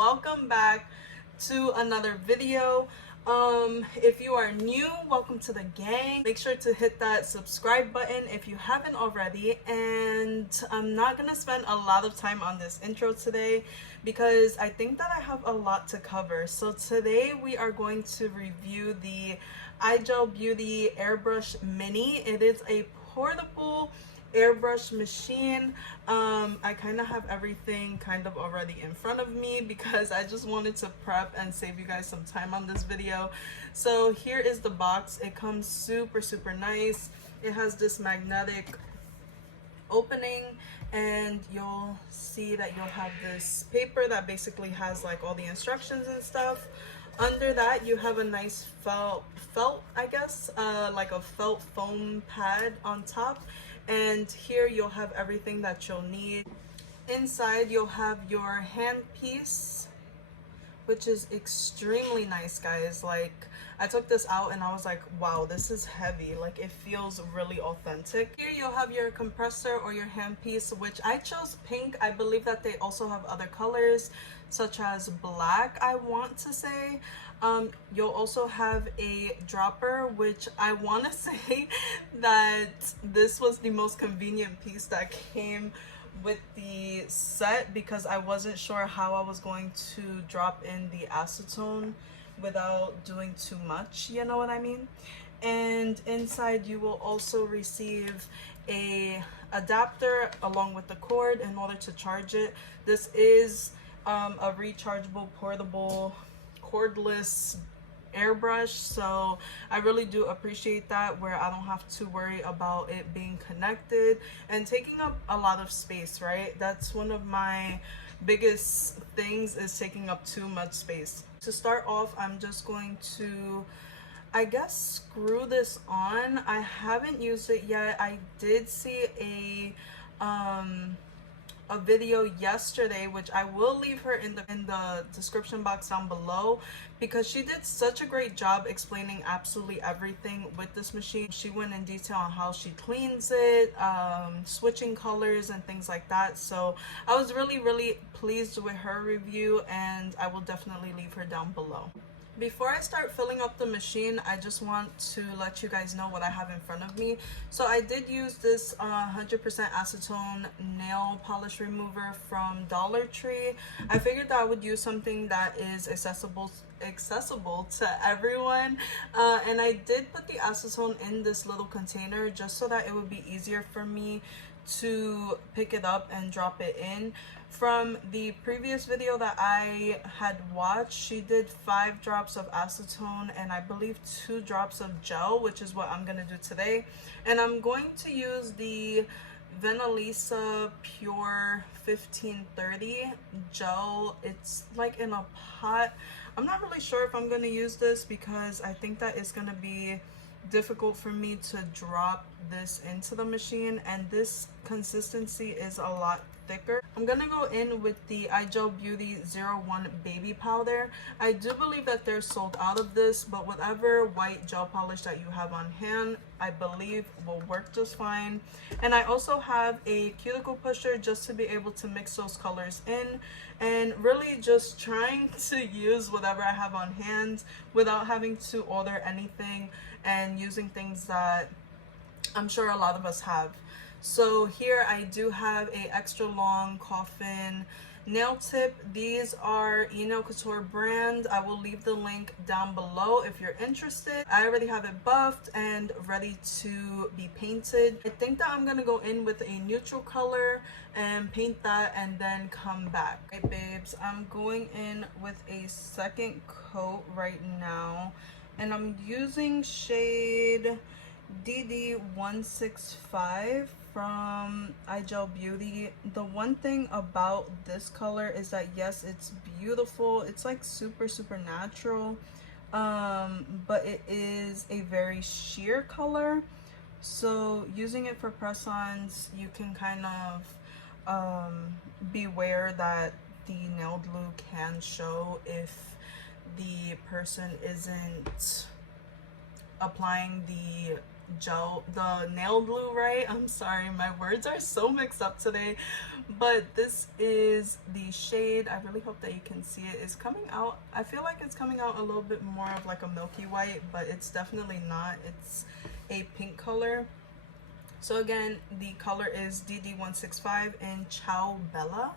welcome back to another video. If you are new, welcome to the gang. Make sure to hit that subscribe button if you haven't already. And I'm not gonna spend a lot of time on this intro today because I think that I have a lot to cover. So today we are going to review the Igel Beauty Airbrush Mini. It is a portable airbrush machine. I kind of have everything kind of already in front of me because I just wanted to prep and save you guys some time on this video. So here is the box. It comes super nice. It has this magnetic opening, and you'll see that you'll have this paper that basically has like all the instructions and stuff. Under that you have a nice felt I guess, like a felt foam pad on top, and here you'll have everything that you'll need. Inside you'll have your hand piece, which is extremely nice, guys. Like, I took this out and I was like, wow, this is heavy. Like, it feels really authentic. Here you'll have your compressor or your handpiece, which I chose pink. I believe that they also have other colors such as black, I want to say. You'll also have a dropper, which I want to say that this was the most convenient piece that came with the set, because I wasn't sure how I was going to drop in the acetone without doing too much, you know what I mean? And inside you will also receive a adapter along with the cord in order to charge it. This is a rechargeable, portable, cordless airbrush, so I really do appreciate that, where I don't have to worry about it being connected and taking up a lot of space, right? That's one of my biggest things, is taking up too much space. To start off, I'm just going to, I guess, screw this on. I haven't used it yet. I did see a video yesterday, which I will leave her in the description box down below, because she did such a great job explaining absolutely everything with this machine. She went in detail on how she cleans it, switching colors and things like that. So I was really pleased with her review, and I will definitely leave her down below. Before I start filling up the machine, I just want to let you guys know what I have in front of me. So I did use this 100% acetone nail polish remover from Dollar Tree. I figured that I would use something that is accessible to everyone, and I did put the acetone in this little container just so that it would be easier for me to pick it up and drop it in. From the previous video that I had watched, she did 5 drops of acetone and I believe 2 drops of gel, which is what I'm gonna do today. And I'm going to use the Venalisa Pure 1530 gel. It's like in a pot. I'm not really sure if I'm gonna use this because I think that it's gonna be difficult for me to drop this into the machine, and this consistency is a lot thicker. I'm gonna go in with the Igel Beauty 01 baby powder. I do believe that they're sold out of this, but whatever white gel polish that you have on hand, I believe will work just fine. And I also have a cuticle pusher just to be able to mix those colors in, and really just trying to use whatever I have on hand without having to order anything, and using things that I'm sure a lot of us have. So here I do have a extra long coffin nail tip. These are Nail Couture brand. I will leave the link down below if you're interested. I already have it buffed and ready to be painted. I think that I'm gonna go in with a neutral color and paint that and then come back. Okay, babes, I'm going in with a second coat right now, and I'm using shade DD165 from Igel Beauty. The one thing about this color is that yes, it's beautiful, it's like super natural, but it is a very sheer color, so using it for press-ons, you can kind of beware that the nail glue can show if the person isn't applying the gel, the nail glue, right? I'm sorry, my words are so mixed up today. But this is the shade. I really hope that you can see it. It's coming out, I feel like it's coming out a little bit more of like a milky white, but it's definitely not. It's a pink color. So again, the color is DD165 in Ciao Bella,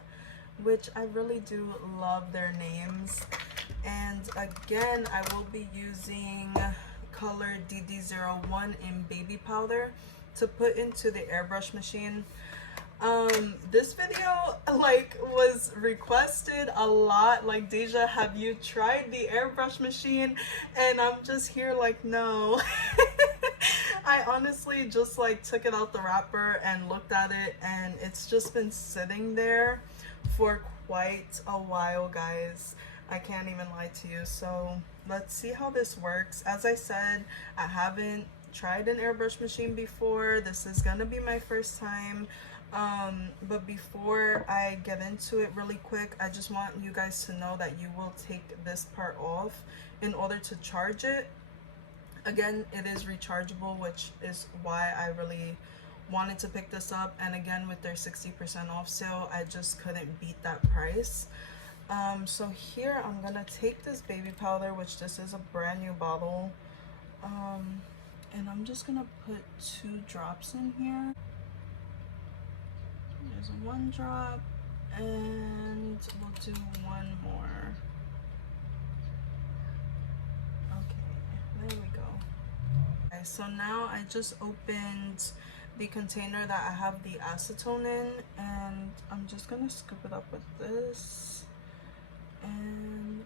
which I really do love their names. And again, I will be using color DD01 in baby powder to put into the airbrush machine. This video like was requested a lot, like, Deja, have you tried the airbrush machine? And I'm just here like, no. I honestly just like took it out the wrapper and looked at it, and it's just been sitting there for quite a while, guys. I can't even lie to you. So let's see how this works. As I said, I haven't tried an airbrush machine before. This is gonna be my first time. But before I get into it really quick, I just want you guys to know that you will take this part off in order to charge it. Again, it is rechargeable, which is why I really wanted to pick this up. And again, with their 60% off sale, I just couldn't beat that price. So here I'm gonna take this baby powder, which this is a brand new bottle, and I'm just gonna put 2 drops in here. There's 1 drop, and we'll do 1 more. Okay, there we go. Okay, so now I just opened the container that I have the acetone in, and I'm just gonna scoop it up with this. And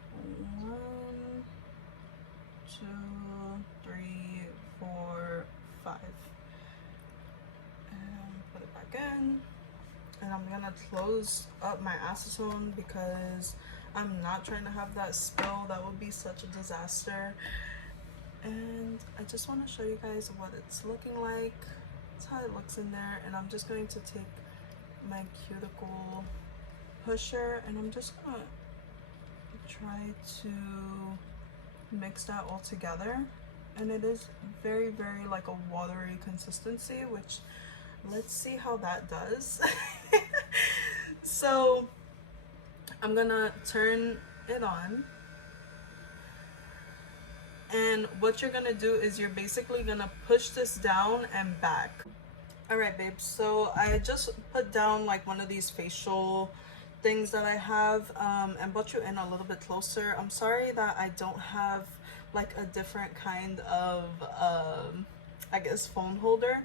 1, 2, 3, 4, 5. And put it back in. And I'm gonna close up my acetone because I'm not trying to have that spill. That would be such a disaster. And I just want to show you guys what it's looking like. That's how it looks in there. And I'm just going to take my cuticle pusher, and I'm just gonna try to mix that all together. And it is very, very like a watery consistency, which let's see how that does. So I'm gonna turn it on, and what you're gonna do is you're basically gonna push this down and back. All right, babes, so I just put down like one of these facial things that I have, and brought you in a little bit closer. I'm sorry that I don't have like a different kind of I guess phone holder,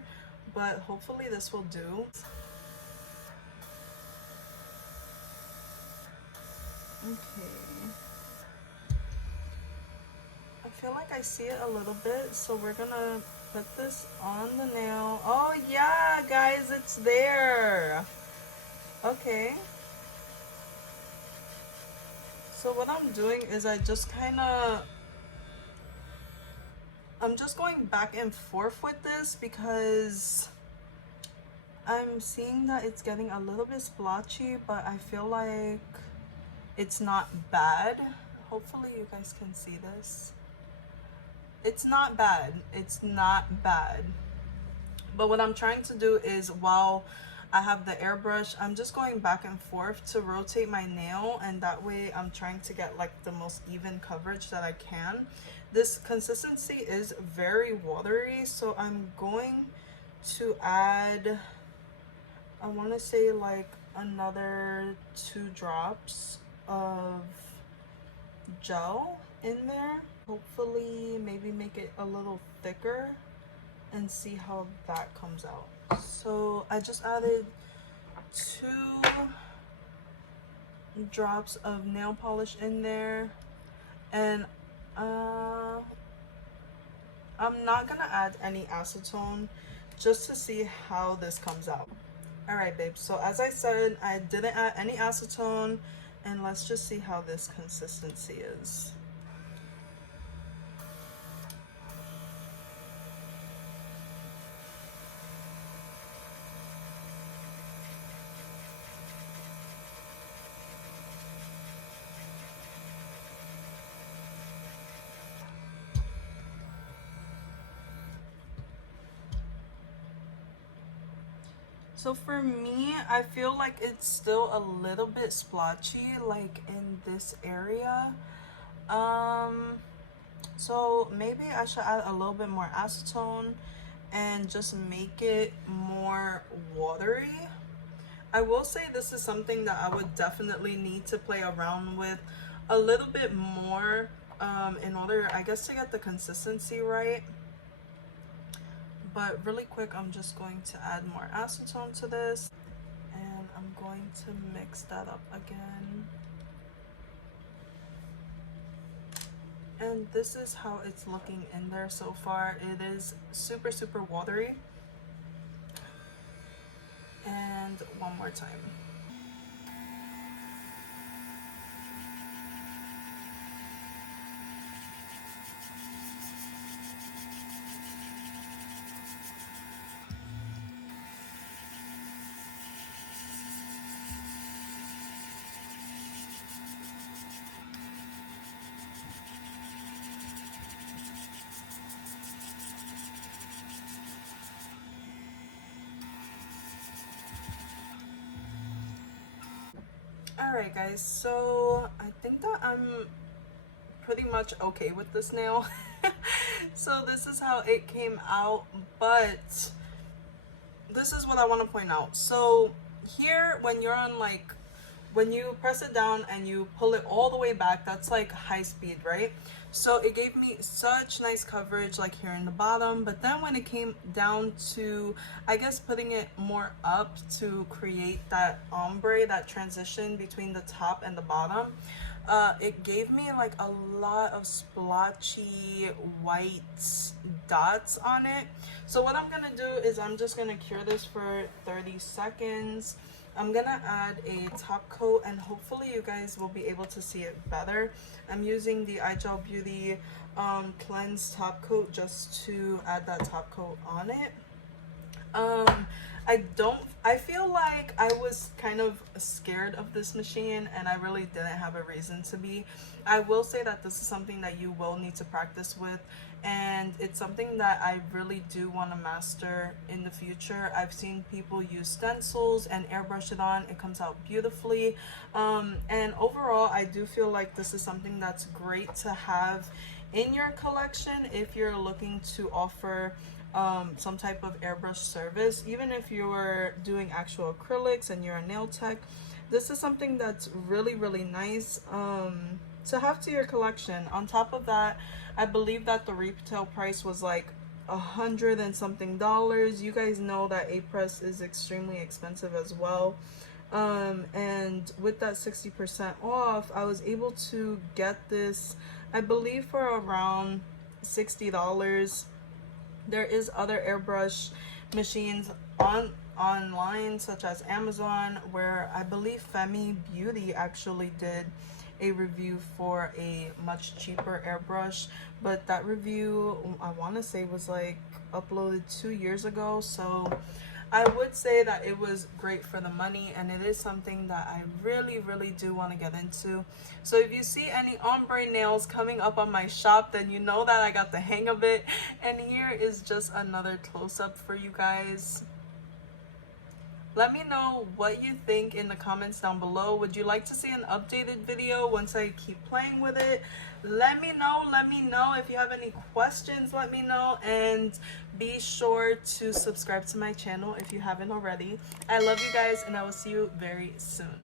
but hopefully this will do. Okay, I feel like I see it a little bit, so we're gonna put this on the nail. Oh yeah, guys, it's there. Okay, so what I'm doing is I'm just going back and forth with this because I'm seeing that it's getting a little bit splotchy, but I feel like it's not bad. Hopefully you guys can see this. It's not bad. It's not bad. But what I'm trying to do is, while I have the airbrush, I'm just going back and forth to rotate my nail, and that way I'm trying to get like the most even coverage that I can. This consistency is very watery, so I'm going to add, I want to say like another 2 drops of gel in there. Hopefully maybe make it a little thicker and see how that comes out. So I just added 2 drops of nail polish in there, and I'm not gonna add any acetone just to see how this comes out. All right, babe, so as I said, I didn't add any acetone, and let's just see how this consistency is. So for me, I feel like it's still a little bit splotchy, like in this area. So maybe I should add a little bit more acetone and just make it more watery. I will say this is something that I would definitely need to play around with a little bit more in order, I guess, to get the consistency right. But really quick, I'm just going to add more acetone to this, and I'm going to mix that up again. And this is how it's looking in there so far. It is super, super watery. And one more time. Alright guys, so I think that I'm pretty much okay with this nail. So this is how it came out, but this is what I want to point out. So here, when you're on, like, when you press it down and you pull it all the way back, that's like high speed, right? So it gave me such nice coverage like here in the bottom, but then when it came down to, I guess, putting it more up to create that ombre, that transition between the top and the bottom, it gave me like a lot of splotchy white dots on it. So what I'm gonna do is I'm just gonna cure this for 30 seconds. I'm gonna add a top coat, and hopefully you guys will be able to see it better. I'm using the Igel Beauty cleanse top coat just to add that top coat on it. I feel like I was kind of scared of this machine, and I really didn't have a reason to be. I will say that this is something that you will need to practice with, and it's something that I really do want to master in the future. I've seen people use stencils and airbrush it on. It comes out beautifully. And overall, I do feel like this is something that's great to have in your collection if you're looking to offer some type of airbrush service. Even if you're doing actual acrylics and you're a nail tech, this is something that's really, really nice to have to your collection. On top of that, I believe that the retail price was like $100 and something. You guys know that A-Press is extremely expensive as well. And with that 60% off, I was able to get this, I believe, for around $60. There is other airbrush machines online, such as Amazon, where I believe Femi Beauty actually did a review for a much cheaper airbrush, but that review, I want to say, was like uploaded 2 years ago. So I would say that it was great for the money, and it is something that I really, really do want to get into. So if you see any ombre nails coming up on my shop, then you know that I got the hang of it. And here is just another close-up for you guys. Let me know what you think in the comments down below. Would you like to see an updated video once I keep playing with it? Let me know. If you have any questions, let me know. And be sure to subscribe to my channel if you haven't already. I love you guys, and I will see you very soon.